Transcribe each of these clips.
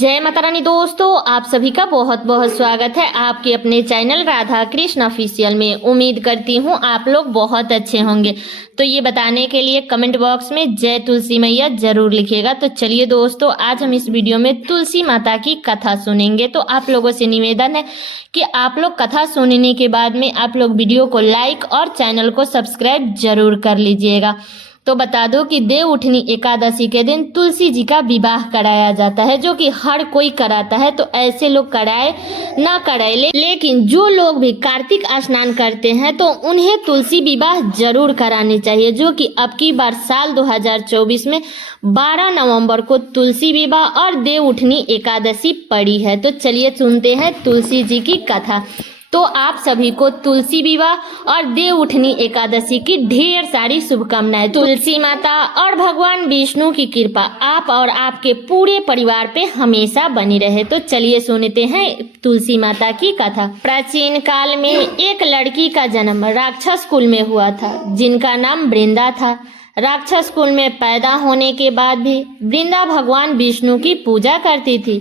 जय माता रानी दोस्तों, आप सभी का बहुत बहुत स्वागत है आपके अपने चैनल राधा कृष्ण ऑफिशियल में। उम्मीद करती हूँ आप लोग बहुत अच्छे होंगे। तो ये बताने के लिए कमेंट बॉक्स में जय तुलसी मैया जरूर लिखिएगा। तो चलिए दोस्तों, आज हम इस वीडियो में तुलसी माता की कथा सुनेंगे। तो आप लोगों से निवेदन है कि आप लोग कथा सुनने के बाद में आप लोग वीडियो को लाइक और चैनल को सब्सक्राइब जरूर कर लीजिएगा। तो बता दो कि देव उठनी एकादशी के दिन तुलसी जी का विवाह कराया जाता है, जो कि हर कोई कराता है। तो ऐसे लोग कराए ना कराए, लेकिन जो लोग भी कार्तिक स्नान करते हैं तो उन्हें तुलसी विवाह जरूर करानी चाहिए, जो कि अब की बार साल 2024 में 12 नवंबर को तुलसी विवाह और देव उठनी एकादशी पड़ी है। तो चलिए सुनते हैं तुलसी जी की कथा। तो आप सभी को तुलसी विवाह और देव उठनी एकादशी की ढेर सारी शुभकामनाएं। तुलसी माता और भगवान विष्णु की कृपा आप और आपके पूरे परिवार पे हमेशा बनी रहे। तो चलिए सुनते हैं तुलसी माता की कथा। प्राचीन काल में एक लड़की का जन्म राक्षस कुल में हुआ था, जिनका नाम वृंदा था। राक्षस कुल में पैदा होने के बाद भी वृंदा भगवान विष्णु की पूजा करती थी।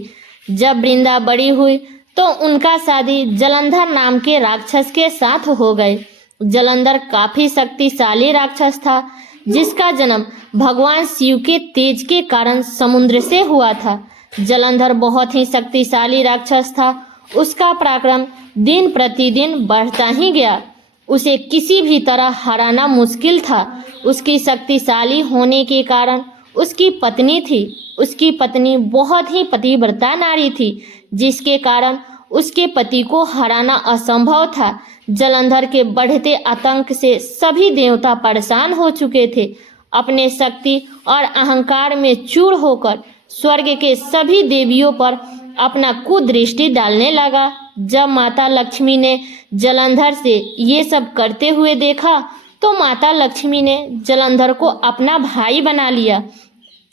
जब वृंदा बड़ी हुई तो उनका शादी जलंधर नाम के राक्षस के साथ हो गए। जलंधर काफी शक्तिशाली राक्षस था, जिसका जन्म भगवान शिव के तेज के कारण समुद्र से हुआ था। जलंधर बहुत ही शक्तिशाली राक्षस था। उसका पराक्रम दिन प्रतिदिन बढ़ता ही गया। उसे किसी भी तरह हराना मुश्किल था। उसकी शक्तिशाली होने के कारण उसकी पत्नी थी। उसकी पत्नी बहुत ही पतिव्रता नारी थी, जिसके कारण उसके पति को हराना असंभव था। जलंधर के बढ़ते आतंक से सभी देवता परेशान हो चुके थे। अपने शक्ति और अहंकार में चूर होकर स्वर्ग के सभी देवियों पर अपना कुदृष्टि डालने लगा। जब माता लक्ष्मी ने जलंधर से ये सब करते हुए देखा तो माता लक्ष्मी ने जलंधर को अपना भाई बना लिया।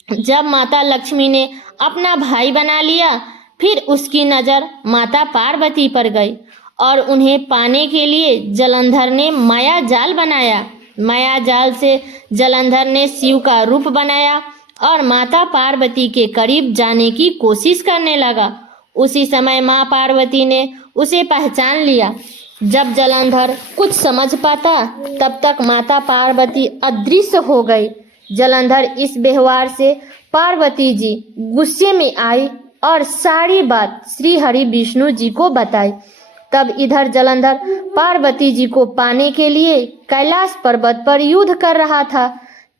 जब माता लक्ष्मी ने अपना भाई बना लिया, फिर उसकी नज़र माता पार्वती पर गई और उन्हें पाने के लिए जलंधर ने माया जाल बनाया। माया जाल से जलंधर ने शिव का रूप बनाया और माता पार्वती के करीब जाने की कोशिश करने लगा। उसी समय माँ पार्वती ने उसे पहचान लिया। जब जलंधर कुछ समझ पाता तब तक माता पार्वती अदृश्य हो गई। जलंधर इस व्यवहार से पार्वती जी गुस्से में आई और सारी बात श्री हरि विष्णु जी को बताई। तब इधर जलंधर पार्वती जी को पाने के लिए कैलाश पर्वत पर युद्ध कर रहा था।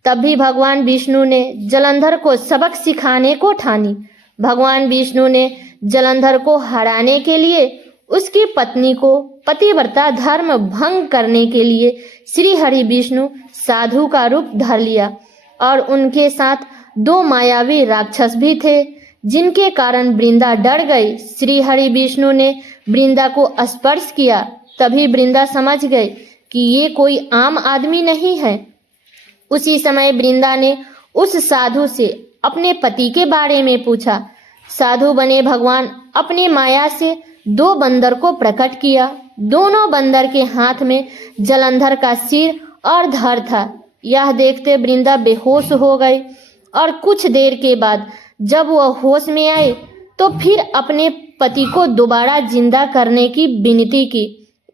तभी भगवान विष्णु ने जलंधर को सबक सिखाने को ठानी। भगवान विष्णु ने जलंधर को हराने के लिए उसकी पत्नी को पतिव्रता धर्म भंग करने के लिए श्री हरि विष्णु साधु का रूप धर लिया और उनके साथ 2 मायावी राक्षस भी थे, जिनके कारण वृंदा डर गई। श्री हरि विष्णु ने वृंदा को स्पर्श किया। तभी वृंदा समझ गई कि ये कोई आम आदमी नहीं है। उसी समय वृंदा ने उस साधु से अपने पति के बारे में पूछा। साधु बने भगवान अपने माया से 2 बंदर को प्रकट किया। दोनों बंदर के हाथ में जलंधर का सिर और धड़ था। यह देखते वृंदा बेहोश हो गई और कुछ देर के बाद जब वह होश में आई तो फिर अपने पति को दोबारा जिंदा करने की विनती की।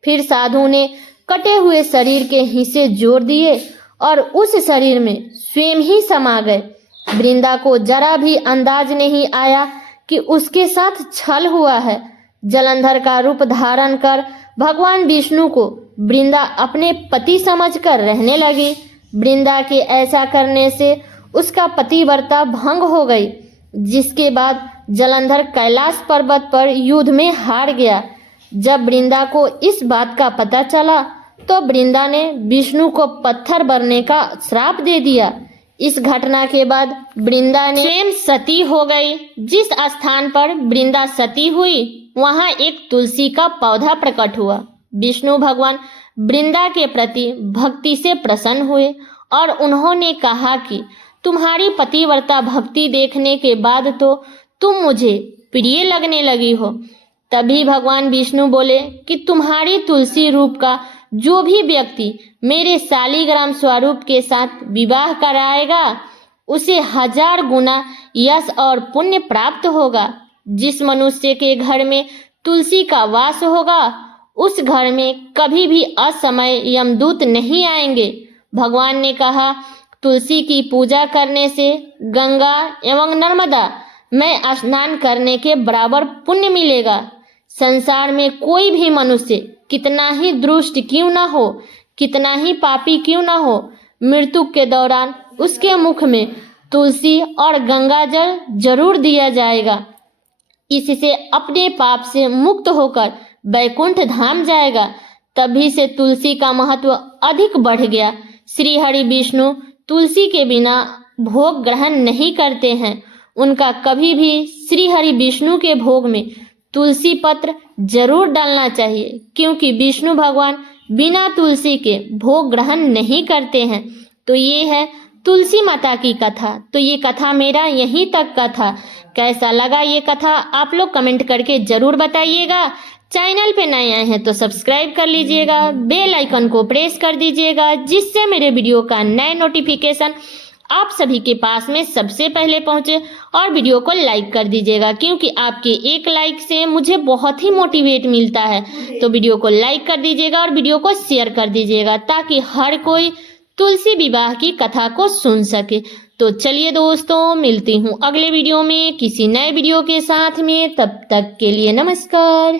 फिर साधु ने कटे हुए शरीर के हिस्से जोड़ दिए और उस शरीर में स्वयं ही समा गए। वृंदा को जरा भी अंदाज नहीं आया कि उसके साथ छल हुआ है। जलंधर का रूप धारण कर भगवान विष्णु को वृंदा अपने पति समझकर रहने लगी। वृंदा के ऐसा करने से उसका पतिव्रता भंग हो गई, जिसके बाद जलंधर कैलाश पर्वत पर युद्ध में हार गया। जब वृंदा को इस बात का पता चला तो वृंदा ने विष्णु को पत्थर बनने का श्राप दे दिया। इस घटना के बाद वृंदा ने स्वयं सती हो गई। जिस स्थान पर वृंदा सती हुई वहां एक तुलसी का पौधा प्रकट हुआ। विष्णु भगवान वृंदा के प्रति भक्ति से प्रसन्न हुए और उन्होंने कहा कि तुम्हारी पतिव्रता भक्ति देखने के बाद तो तुम मुझे प्रिय लगने लगी हो। तभी भगवान विष्णु बोले कि तुम्हारी तुलसी रूप का जो भी व्यक्ति मेरे शालिग्राम स्वरूप के साथ विवाह कराएगा उसे 1000 गुना यश और पुण्य प्राप्त होगा। जिस मनुष्य के घर में तुलसी का वास होगा उस घर में कभी भी असमय यमदूत नहीं आएंगे। भगवान ने कहा, तुलसी की पूजा करने से गंगा एवं नर्मदा में स्नान करने के बराबर पुण्य मिलेगा। संसार में कोई भी मनुष्य कितना ही दुष्ट क्यों न हो, कितना ही पापी क्यों न हो, मृत्यु के दौरान उसके मुख में तुलसी और गंगा जल जरूर दिया जाएगा। इससे अपने पाप से मुक्त होकर वैकुंठ धाम जाएगा। तभी से तुलसी का महत्व अधिक बढ़ गया। श्री हरि विष्णु तुलसी के बिना भोग ग्रहण नहीं करते हैं। उनका कभी भी श्री हरि विष्णु के भोग में तुलसी पत्र जरूर डालना चाहिए, क्योंकि विष्णु भगवान बिना तुलसी के भोग ग्रहण नहीं करते हैं। तो ये है तुलसी माता की कथा। तो ये कथा मेरा यहीं तक का था। कैसा लगा ये कथा आप लोग कमेंट करके जरूर बताइएगा। चैनल पे नए आए हैं तो सब्सक्राइब कर लीजिएगा, बेल आइकन को प्रेस कर दीजिएगा, जिससे मेरे वीडियो का नए नोटिफिकेशन आप सभी के पास में सबसे पहले पहुंचे। और वीडियो को लाइक कर दीजिएगा, क्योंकि आपके एक लाइक से मुझे बहुत ही मोटिवेट मिलता है। तो वीडियो को लाइक कर दीजिएगा और वीडियो को शेयर कर दीजिएगा, ताकि हर कोई तुलसी विवाह की कथा को सुन सके। तो चलिए दोस्तों, मिलती हूँ अगले वीडियो में किसी नए वीडियो के साथ में। तब तक के लिए नमस्कार।